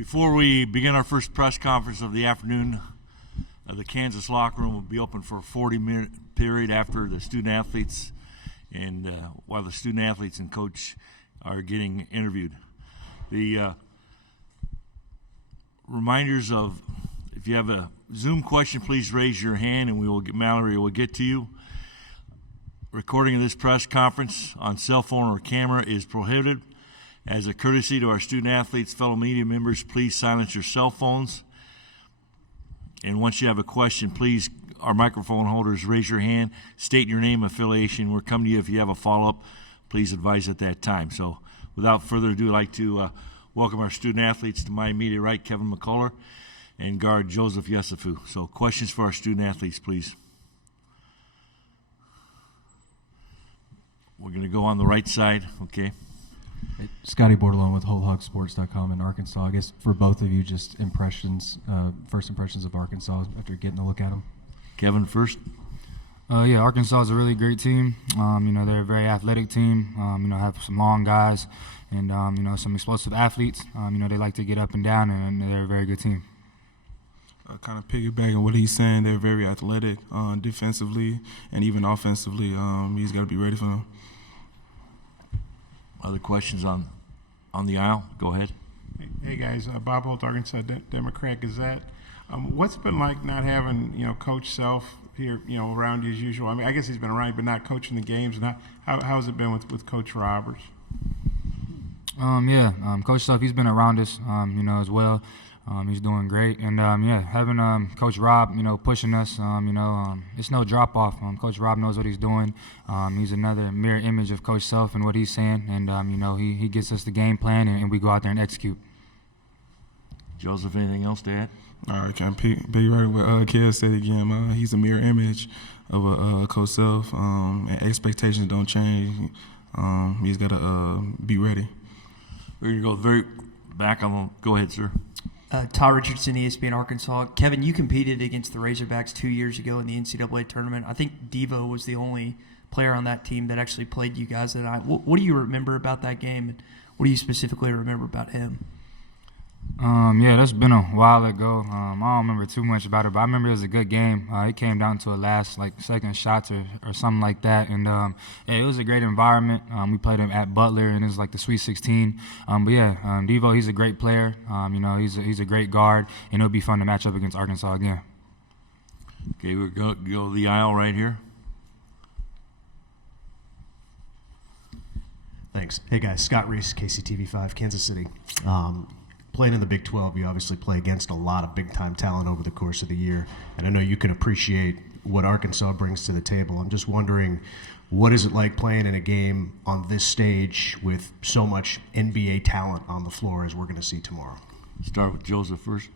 Before we begin our first press conference of the afternoon, the Kansas locker room will be open for a 40-minute period after the student athletes and while the student athletes and coach are getting interviewed. The reminders of, if you have a Zoom question, please raise your hand and Mallory will get to you. Recording of this press conference on cell phone or camera is prohibited. As a courtesy to our student athletes, fellow media members, please silence your cell phones. And once you have a question, please, our microphone holders, raise your hand, state your name, affiliation. We're coming to you if you have a follow-up. Please advise at that time. So without further ado, I'd like to welcome our student athletes. To my immediate right, Kevin McCullar, and guard Joseph Yesufu. So questions for our student athletes, please. We're going to go on the right side, okay? Scotty Bordelon with WholeHogSports.com in Arkansas. I guess for both of you, just first impressions of Arkansas after getting a look at them. Kevin first. Yeah, Arkansas is a really great team. They're a very athletic team. Have some long guys and, some explosive athletes. They like to get up and down, and they're a very good team. Kind of piggybacking what he's saying, they're very athletic defensively and even offensively. He's got to be ready for them. Other questions on the aisle? Go ahead. Hey guys, Bob Holt, Arkansas Democrat Gazette. What's it been like not having Coach Self here around you as usual? I mean, I guess he's been around, but not coaching the games. And how has it been with Coach Roberts? Coach Self, he's been around us, as well. He's doing great, and having Coach Rob, pushing us, it's no drop off. Coach Rob knows what he's doing. He's another mirror image of Coach Self and what he's saying, and he gets us the game plan, and we go out there and execute. Joseph, anything else to add? I can't be right with Kev said again. He's a mirror image of Coach Self, and expectations don't change. He's got to be ready. We're going to go very back on. Go ahead, sir. Todd Richardson, ESPN Arkansas. Kevin, you competed against the Razorbacks 2 years ago in the NCAA tournament. I think Devo was the only player on that team that actually played you guys that night. What do you remember about that game, and what do you specifically remember about him? That's been a while ago. I don't remember too much about it, but I remember it was a good game. It came down to a last second shots or something like that, and it was a great environment. We played him at Butler, and it was like the Sweet 16. Devo, he's a great player. He's a great guard, and it'll be fun to match up against Arkansas again. Okay, we'll go to the aisle right here. Thanks. Hey guys, Scott Reese, KCTV5, Kansas City. Playing in the Big 12, you obviously play against a lot of big-time talent over the course of the year, and I know you can appreciate what Arkansas brings to the table. I'm just wondering, what is it like playing in a game on this stage with so much NBA talent on the floor as we're going to see tomorrow? Start with Joseph first.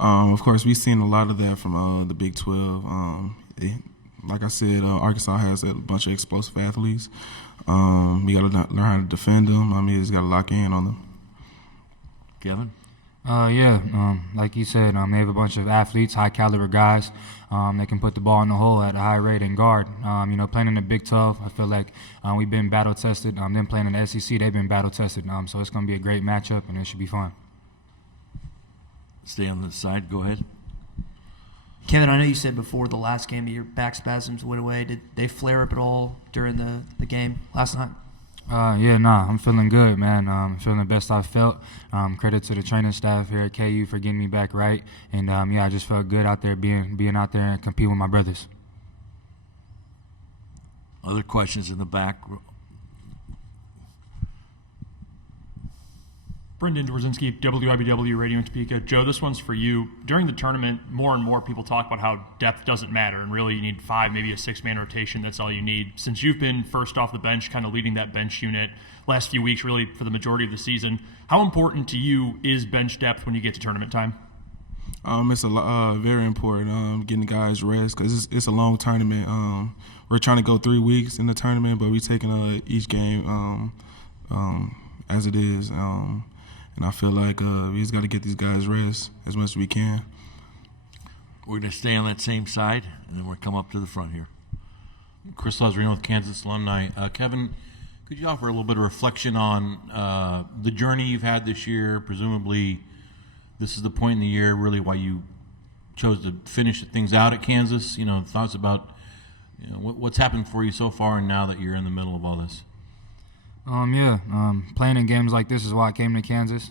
Of course, we've seen a lot of that from the Big 12. Like I said, Arkansas has a bunch of explosive athletes. We got to learn how to defend them. We just got to lock in on them. Kevin? Like you said, they have a bunch of athletes, high-caliber guys. They can put the ball in the hole at a high rate and guard. Playing in the Big 12, I feel like we've been battle-tested. Them playing in the SEC, they've been battle-tested. So it's going to be a great matchup, and it should be fun. Stay on the side. Go ahead. Kevin, I know you said before the last game that your back spasms went away. Did they flare up at all during the game last night? I'm feeling good, man. I'm feeling the best I've felt. Credit to the training staff here at KU for getting me back right. And, I just felt good out there being out there and competing with my brothers. Other questions in the back? Brendan Dworzinski, WIBW Radio in Topeka. Joe, this one's for you. During the tournament, more and more people talk about how depth doesn't matter, and really you need 5, maybe a 6-man rotation. That's all you need. Since you've been first off the bench, kind of leading that bench unit last few weeks, really for the majority of the season, how important to you is bench depth when you get to tournament time? It's very important getting guys rest because it's a long tournament. We're trying to go 3 weeks in the tournament, but we're taking each game as it is. And I feel like we just got to get these guys rest as much as we can. We're going to stay on that same side, and then we'll come up to the front here. Chris Lazarino with Kansas Alumni. Kevin, could you offer a little bit of reflection on the journey you've had this year, presumably this is the point in the year really why you chose to finish things out at Kansas. Thoughts about what's happened for you so far, and now that you're in the middle of all this. Playing in games like this is why I came to Kansas.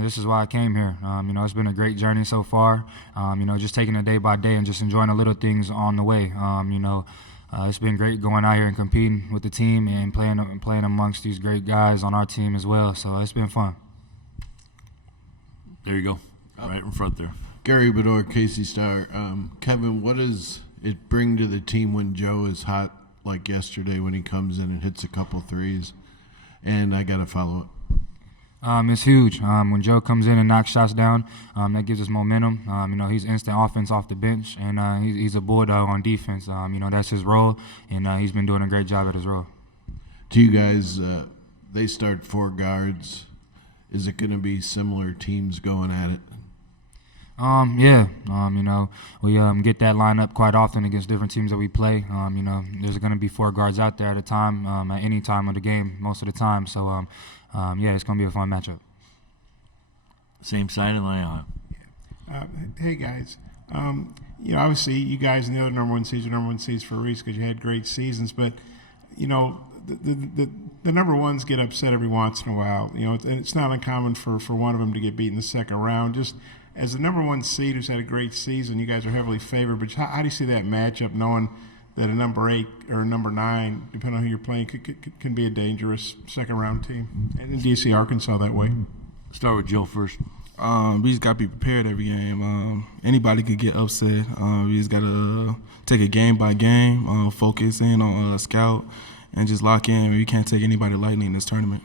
This is why I came here. It's been a great journey so far. Just taking it day by day and just enjoying the little things on the way. It's been great going out here and competing with the team and playing amongst these great guys on our team as well. So it's been fun. There you go, right in front there. Gary Bedore, Casey Star. Kevin, what does it bring to the team when Joe is hot like yesterday when he comes in and hits a couple threes? And I got to follow up. It's huge. When Joe comes in and knocks shots down, that gives us momentum. He's instant offense off the bench, and he's a bulldog on defense. That's his role, and he's been doing a great job at his role. To you guys, they start 4 guards. Is it going to be similar teams going at it? We get that lineup quite often against different teams that we play. There's going to be 4 guards out there at a time, at any time of the game, most of the time. So, it's going to be a fun matchup. Same side of the line. Hey, guys. Obviously, you guys and the other number one seeds for a reason because you had great seasons. But, the number ones get upset every once in a while. And it's not uncommon for one of them to get beat in the second round. Just as the number one seed who's had a great season, you guys are heavily favored. But how do you see that matchup, knowing that a number 8 or a number 9, depending on who you're playing, can be a dangerous second round team? And do you see Arkansas that way? Start with Joe first. We just got to be prepared every game. Anybody could get upset. We just got to take it game by game, focus in on scout, and just lock in. We can't take anybody lightly in this tournament.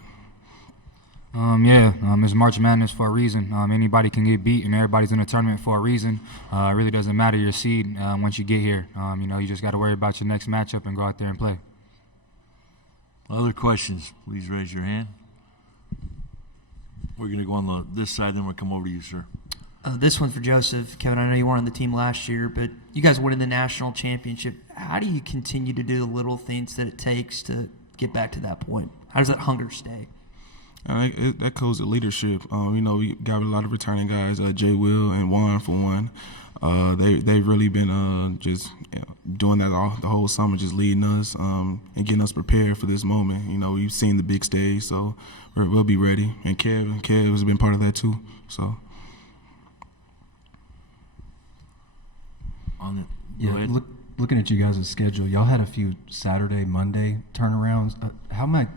It's March Madness for a reason. Anybody can get beat, and everybody's in a tournament for a reason. It really doesn't matter your seed once you get here. You just got to worry about your next matchup and go out there and play. Other questions, please raise your hand. We're going to go on this side, then we'll come over to you, sir. This one's for Joseph. Kevin, I know you weren't on the team last year, but you guys winning the national championship. How do you continue to do the little things that it takes to get back to that point? How does that hunger stay? That goes to leadership. We got a lot of returning guys, Jay Will and Juan for one. They've really been just doing that the whole summer, just leading us and getting us prepared for this moment. We've seen the big stage, so we'll be ready. And Kev has been part of that too. So. Looking at you guys' schedule, y'all had a few Saturday, Monday turnarounds. How might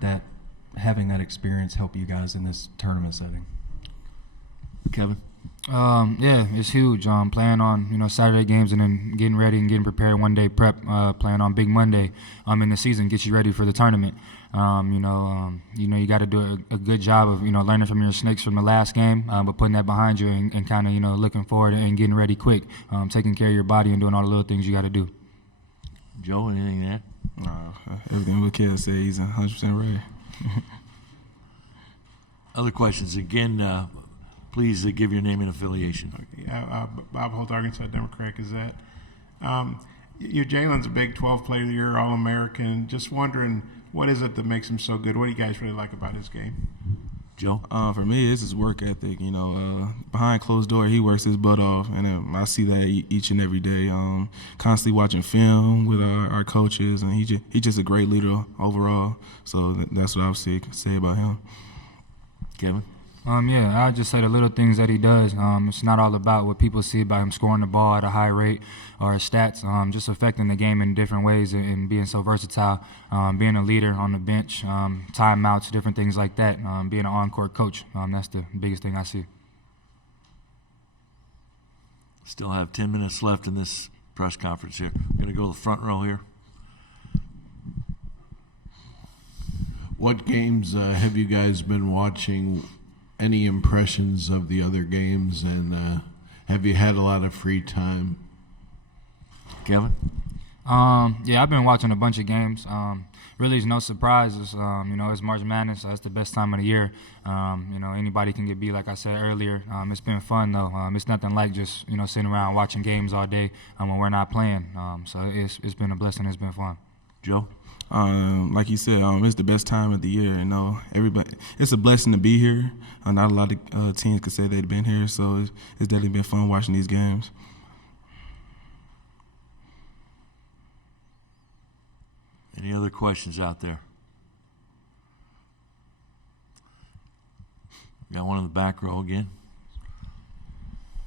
having that experience help you guys in this tournament setting? Kevin? It's huge. Playing on Saturday games and then getting ready and getting prepared one day prep. Playing on Big Monday in the season gets you ready for the tournament. You got to do a good job of learning from your mistakes from the last game, but putting that behind you and kind of looking forward and getting ready quick, taking care of your body and doing all the little things you got to do. Joe, anything to add? Everything what Kev said, he's 100% right. Other questions? Again, please give your name and affiliation. Bob Holt, Arkansas Democrat Gazette. Jalen's a Big 12 Player of the Year, All-American. Just wondering, what is it that makes him so good? What do you guys really like about his game? Joe? For me, it's his work ethic. Behind closed door, he works his butt off, and I see that each and every day. Constantly watching film with our coaches, and he's just a great leader overall. So that's what I would say about him. Kevin? I'd just say the little things that he does. It's not all about what people see about him scoring the ball at a high rate or his stats. Just affecting the game in different ways and being so versatile. Being a leader on the bench, timeouts, different things like that. Being an on-court coach. That's the biggest thing I see. Still have 10 minutes left in this press conference here. I'm going to go to the front row here. What games have you guys been watching? Any impressions of the other games, and have you had a lot of free time? Kevin? I've been watching a bunch of games. Really, it's no surprises. It's March Madness. So it's the best time of the year. Anybody can get beat, like I said earlier. It's been fun, though. It's nothing like just, sitting around watching games all day when we're not playing. So it's been a blessing. It's been fun. Joe? Like you said, it's the best time of the year. Everybody. It's a blessing to be here. Not a lot of teams could say they've been here, so it's definitely been fun watching these games. Any other questions out there? Got one in the back row again.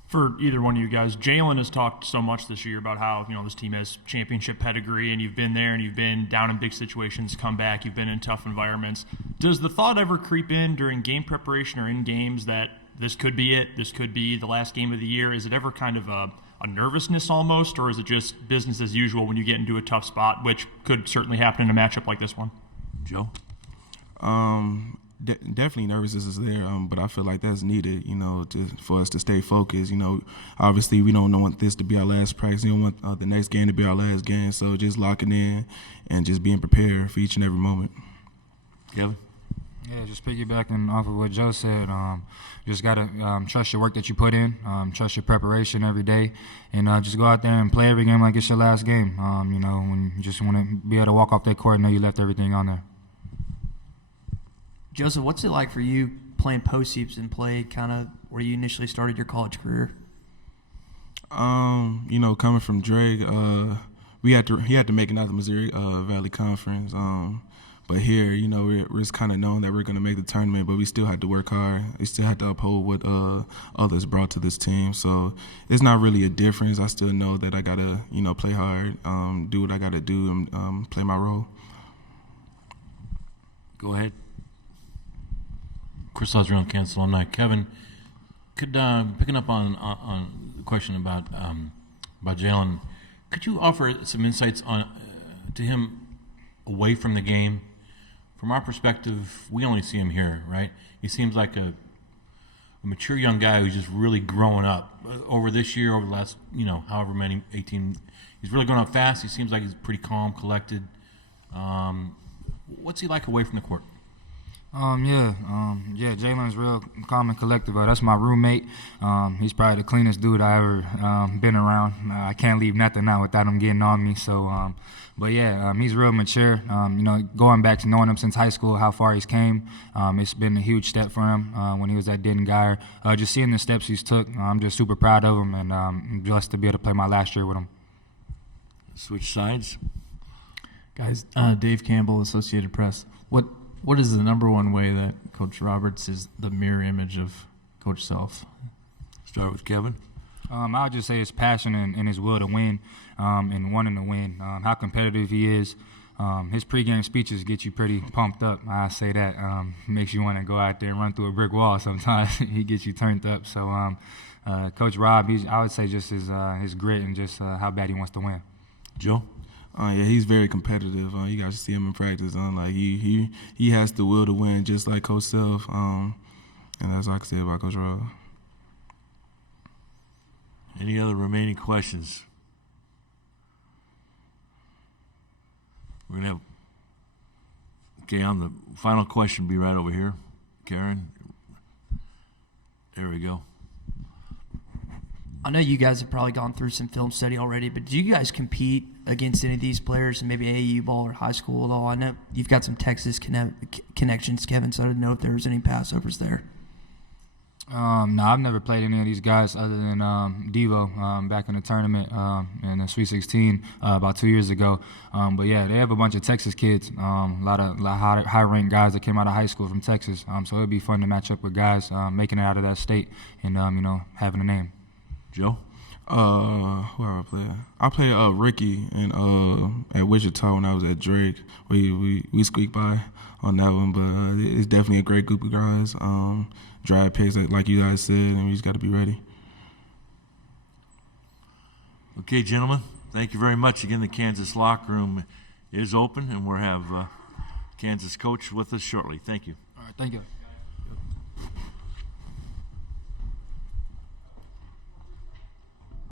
For either one of you guys, Jalen has talked so much this year about how this team has championship pedigree, and you've been there, and you've been down in big situations, come back, you've been in tough environments. Does the thought ever creep in during game preparation or in games that this could be it? This could be the last game of the year. Is it ever kind of a nervousness almost, or is it just business as usual when you get into a tough spot, which could certainly happen in a matchup like this one? Joe? Definitely nervousness is there, but I feel like that's needed, for us to stay focused. Obviously we don't want this to be our last practice. We don't want the next game to be our last game. So just locking in and just being prepared for each and every moment. Kevin? Yeah, just piggybacking off of what Joe said, just got to trust your work that you put in, trust your preparation every day, and just go out there and play every game like it's your last game. When you just want to be able to walk off that court and know you left everything on there. Joseph, what's it like for you playing post-heaps and play kind of where you initially started your college career? Coming from Drake, he had to make it out of the Missouri Valley Conference. But here, we're just kind of known that we're going to make the tournament, but we still had to work hard. We still had to uphold what others brought to this team. So it's not really a difference. I still know that I got to, play hard, do what I got to do, and play my role. Go ahead. Chris Osrion, Kansas alumni. Kevin, could picking up on the question about Jalen, could you offer some insights on to him away from the game? From our perspective, we only see him here, right? He seems like a mature young guy who's just really growing up over this year, over the last, however many, 18. He's really growing up fast. He seems like he's pretty calm, collected. What's he like away from the court? Jalen's real calm and collected. That's my roommate. He's probably the cleanest dude I ever been around. I can't leave nothing out without him getting on me. So, he's real mature. Going back to knowing him since high school, how far he's came, it's been a huge step for him when he was at Denton Geyer. Just seeing the steps he's took, I'm just super proud of him, and I'm blessed to be able to play my last year with him. Switch sides. Guys, Dave Campbell, Associated Press. What is the number one way that Coach Roberts is the mirror image of Coach Self? Start with Kevin. I would just say his passion and his will to win and wanting to win, how competitive he is. His pregame speeches get you pretty pumped up. I say that. Makes you want to go out there and run through a brick wall sometimes. He gets you turned up. So Coach Rob, I would say just his grit and just how bad he wants to win. Joe? He's very competitive. You guys see him in practice. He has the will to win, just like Coach Self. And that's all I can say about Coach Rob. Any other remaining questions? We're gonna have. Okay, on the final question, be right over here, Karen. There we go. I know you guys have probably gone through some film study already, but do you guys compete against any of these players in maybe AAU ball or high school at all? I know you've got some Texas connections, Kevin, so I didn't know if there was any passovers there. No, I've never played any of these guys other than Devo back in the tournament in the Sweet 16 about 2 years ago. But yeah, they have a bunch of Texas kids, a lot of high-ranked guys that came out of high school from Texas. So it'd be fun to match up with guys making it out of that state and having a name. Joe? Who I play? I played Ricky at Wichita when I was at Drake. We squeaked by on that one, but it's definitely a great group of guys. Drive picks, like you guys said, and we just got to be ready. Okay, gentlemen, thank you very much. Again, the Kansas locker room is open, and we'll have Kansas coach with us shortly. Thank you. All right, thank you.